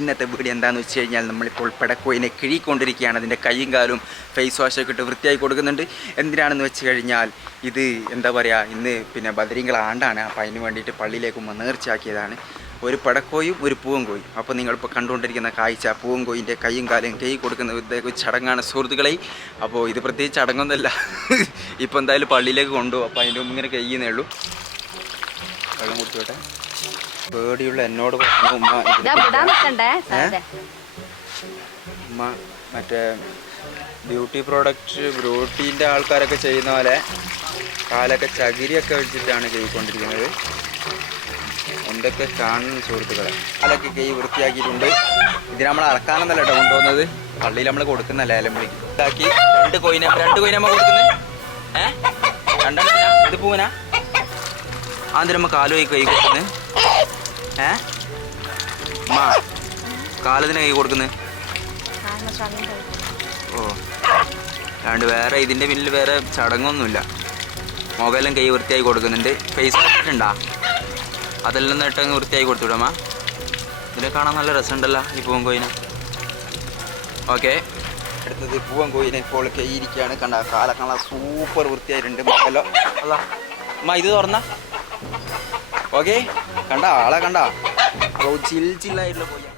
ഇന്നത്തെ വീഡിയോ എന്താണെന്ന് വെച്ച് കഴിഞ്ഞാൽ നമ്മളിപ്പോൾ പെടക്കോയിനെ കിഴിക്കൊണ്ടിരിക്കുകയാണ്. അതിൻ്റെ കൈയും കാലും ഫേസ് വാഷൊക്കെ ഇട്ട് വൃത്തിയായി കൊടുക്കുന്നുണ്ട്. എന്തിനാണെന്ന് വെച്ച് കഴിഞ്ഞാൽ ഇത് എന്താ പറയുക, ഇന്ന് പിന്നെ ബദരീങ്കള ആണ്ടാണ്. അപ്പോൾ അതിന് വേണ്ടിയിട്ട് പള്ളിയിലേക്ക് നേർച്ചയാക്കിയതാണ്. ഒരു പെടക്കോയും ഒരു പൂവൻ കോയും. അപ്പോൾ നിങ്ങളിപ്പോൾ കണ്ടുകൊണ്ടിരിക്കുന്ന കാഴ്ച പൂവൻ കോയിൻ്റെ കൈയും കാലും കൈ കൊടുക്കുന്ന ചടങ്ങാണ് സുഹൃത്തുക്കളെ. അപ്പോൾ ഇത് പ്രത്യേകിച്ച് ചടങ്ങൊന്നുമല്ല. ഇപ്പോൾ എന്തായാലും പള്ളിയിലേക്ക് കൊണ്ടുപോകും. അപ്പോൾ അതിൻ്റെ മുമ്പ് ഇങ്ങനെ കഴിയുന്നേ ഉള്ളൂ. വെള്ളം കുടിച്ചോട്ടെ. പേടിയുള്ള എന്നോട് പറഞ്ഞു ഉമ്മ മറ്റേ ബ്യൂട്ടീൻ്റെ ആൾക്കാരൊക്കെ ചെയ്യുന്ന പോലെ കാലൊക്കെ ചകിരിയൊക്കെ വെച്ചിട്ടാണ് ചെയ്തുകൊണ്ടിരിക്കുന്നത്. എന്തൊക്കെ കാണുന്ന സുഹൃത്തുക്കളെ, കാലൊക്കെ കൈ വൃത്തിയാക്കിയിട്ടുണ്ട്. ഇത് നമ്മൾ അറക്കാനെന്നല്ല കേട്ടോ കൊണ്ടുപോകുന്നത്, പള്ളിയിൽ നമ്മൾ കൊടുക്കുന്ന ലേലം വിളി ഇതാക്കി. രണ്ട് കോയിനമ്മ കൊടുക്കുന്നത്. രണ്ടെണ്ണ ഇത് പൂവനാ ആദ്യം നമ്മൾ കാലുമായി കൈ കൊടുക്കുന്നത്. കാലത്തിന് കൈ കൊടുക്കുന്നത്. ഓ അല്ലാണ്ട് വേറെ ഇതിൻ്റെ പിന്നിൽ വേറെ ചടങ്ങൊന്നുമില്ല. മുഖമെല്ലാം കൈ വൃത്തിയായി കൊടുക്കുന്നുണ്ട്. ഫേസ് ആക്കിയിട്ടുണ്ടാ അതെല്ലാം നേട്ടങ്ങ് വൃത്തിയായി കൊടുത്തുവിടാമ. ഇതിനെ കാണാൻ നല്ല രസമുണ്ടല്ലോ ഈ പൂവൻ കോയിനെ. ഓക്കെ, അടുത്തത് പൂവൻ കോയിനെ ഇപ്പോൾ കൈയിരിക്കുകയാണ്. കണ്ട കാലൊക്കെ കാണാൻ സൂപ്പർ വൃത്തിയായിട്ടുണ്ട്. മുഖമല്ലോ അല്ല അമ്മ ഇത് തുറന്ന. ഓക്കെ, കണ്ട ആളെ കണ്ട ചില്ലായിട്ടുള്ള